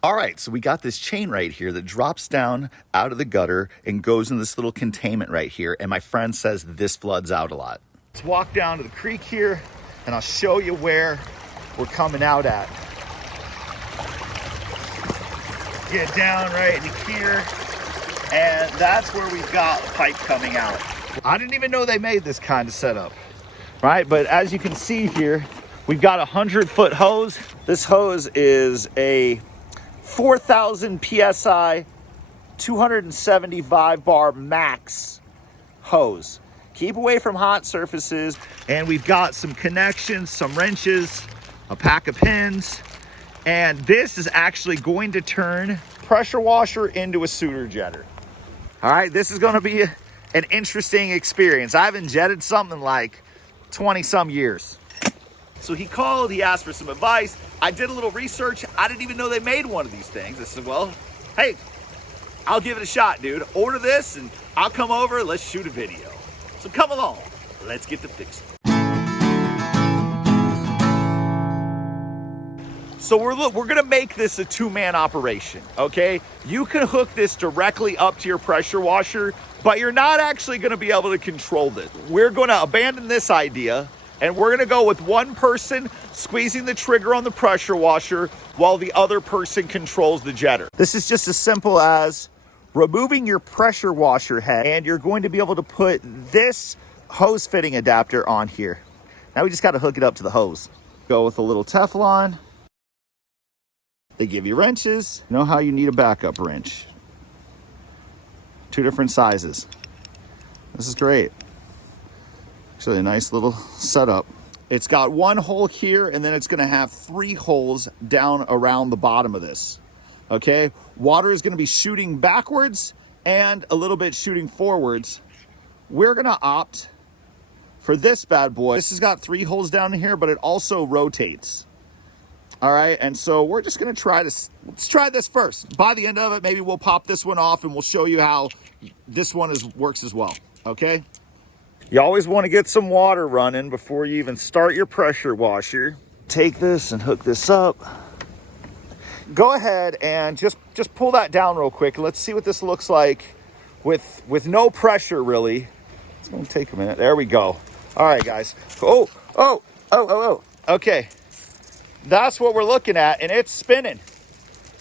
All right, so we got this chain right here that drops down out of the gutter and goes in this little containment right here. And my friend says this floods out a lot. Let's walk down to the creek here and I'll show you where we're coming out at. Get down right in here, and that's where we've got a pipe coming out. I didn't even know they made this kind of setup, right? But as you can see here, we've got a 100-foot hose. This hose is a 4,000 PSI, 275 bar max hose. Keep away from hot surfaces, and we've got some connections, some wrenches, a pack of pins, and this is actually going to turn pressure washer into a suitor jetter. All right, this is going to be an interesting experience. I haven't jetted something like 20 some years. So he called, he asked for some advice. I did a little research. I didn't even know they made one of these things. I said, well, hey, I'll give it a shot, dude. Order this and I'll come over, let's shoot a video. So come along, let's get to fixing. So we're gonna make this a two-man operation, okay? You can hook this directly up to your pressure washer, but you're not actually gonna be able to control this. We're gonna abandon this idea, and we're gonna go with one person squeezing the trigger on the pressure washer while the other person controls the jetter. This is just as simple as removing your pressure washer head, and you're going to be able to put this hose fitting adapter on here. Now we just gotta hook it up to the hose. Go with a little Teflon. They give you wrenches. You know how you need a backup wrench. 2 different sizes. This is great. Actually a nice little setup. It's got one hole here, and then it's gonna have 3 holes down around the bottom of this. Okay, water is gonna be shooting backwards and a little bit shooting forwards. We're gonna opt for this bad boy. This has got 3 holes down here, but it also rotates. All right, and so we're just gonna let's try this first. By the end of it, maybe we'll pop this one off and we'll show you how this one works as well, okay? You always wanna get some water running before you even start your pressure washer. Take this and hook this up. Go ahead and just pull that down real quick. Let's see what this looks like with no pressure, really. It's gonna take a minute. There we go. All right, guys. Oh. Okay. That's what we're looking at, and it's spinning.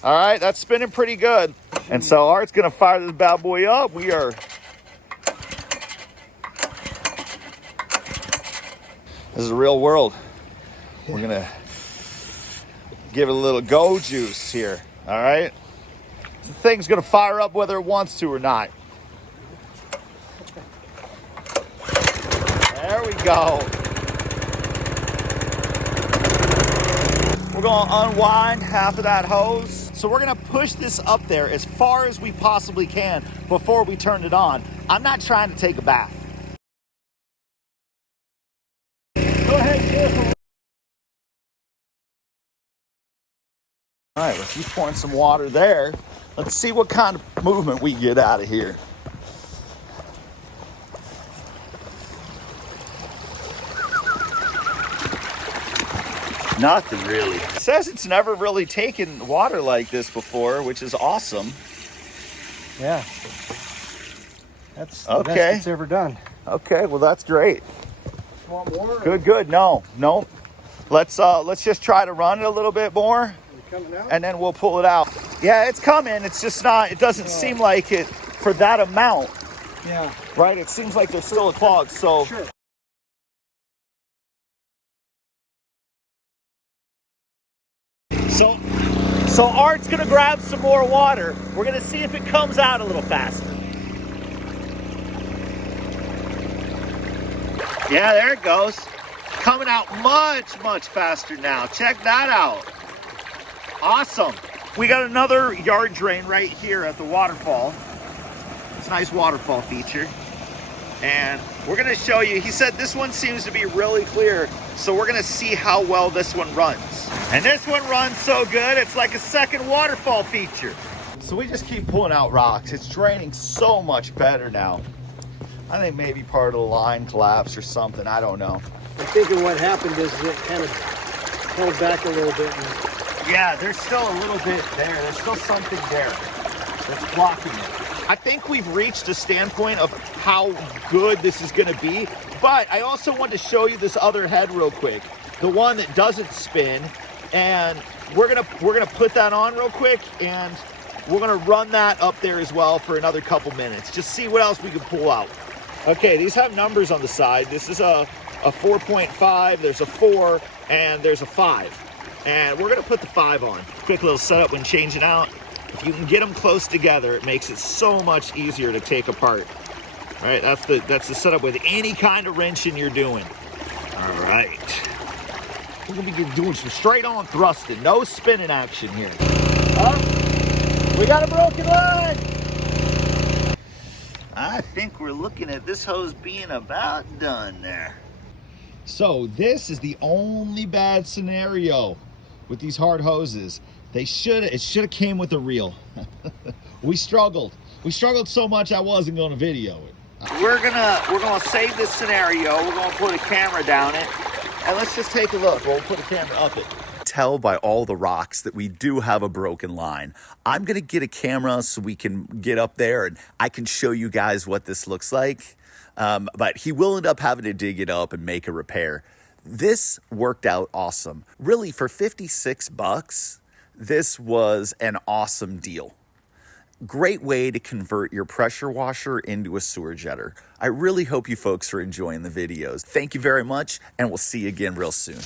All right, that's spinning pretty good. And so Art's gonna fire this bad boy up. This is the real world. We're gonna give it a little go juice here, all right? The thing's gonna fire up whether it wants to or not. There we go. We're gonna unwind half of that hose. So we're gonna push this up there as far as we possibly can before we turn it on. I'm not trying to take a bath. Go ahead, careful. All right, let's keep pouring some water there. Let's see what kind of movement we get out of here. Nothing really. It says it's never really taken water like this before, which is awesome. Yeah. That's the okay. best it's ever done. Okay, well that's great. Want more? Good. No. Let's just try to run it a little bit more. Coming out? And then we'll pull it out. Yeah, it's coming. It's just not, it doesn't seem like it for that amount. Yeah. Right? It seems like there's still a clog, so. Sure. So Art's gonna grab some more water. We're gonna see if it comes out a little faster. Yeah, there it goes. Coming out much faster now. Check that out. Awesome. We got another yard drain right here at the waterfall. It's a nice waterfall feature. And we're gonna show you, he said this one seems to be really clear, so we're gonna see how well this one runs. And this one runs so good, it's like a second waterfall feature. So we just keep pulling out rocks. It's draining so much better now. I think maybe part of the line collapsed or something, I don't know. I'm thinking what happened is it kind of held back a little bit and Yeah, there's still a little bit there. There's still something there that's blocking it. I think we've reached a standpoint of how good this is going to be, but I also want to show you this other head real quick, the one that doesn't spin, and we're gonna put that on real quick, and we're gonna run that up there as well for another couple minutes. Just see what else we can pull out. Okay, these have numbers on the side. This is a 4.5. There's a 4, and there's a 5. And we're gonna put the 5 on. Quick little setup when changing out. If you can get them close together, it makes it so much easier to take apart. All right, that's the setup with any kind of wrenching you're doing. All right. We're gonna be doing some straight on thrusting, no spinning action here. We got a broken line. I think we're looking at this hose being about done there. So this is the only bad scenario with these hard hoses. It should have came with a reel. We struggled so much I wasn't going to video it. We're gonna save this scenario. We're gonna put a camera down it, and let's just take a look. We'll put a camera up it. Tell by all the rocks that we do have a broken line. I'm gonna get a camera so we can get up there and I can show you guys what this looks like. But he will end up having to dig it up and make a repair. This worked out awesome. Really, for 56 bucks, this was an awesome deal. Great way to convert your pressure washer into a sewer jetter. I really hope you folks are enjoying the videos. Thank you very much, and we'll see you again real soon.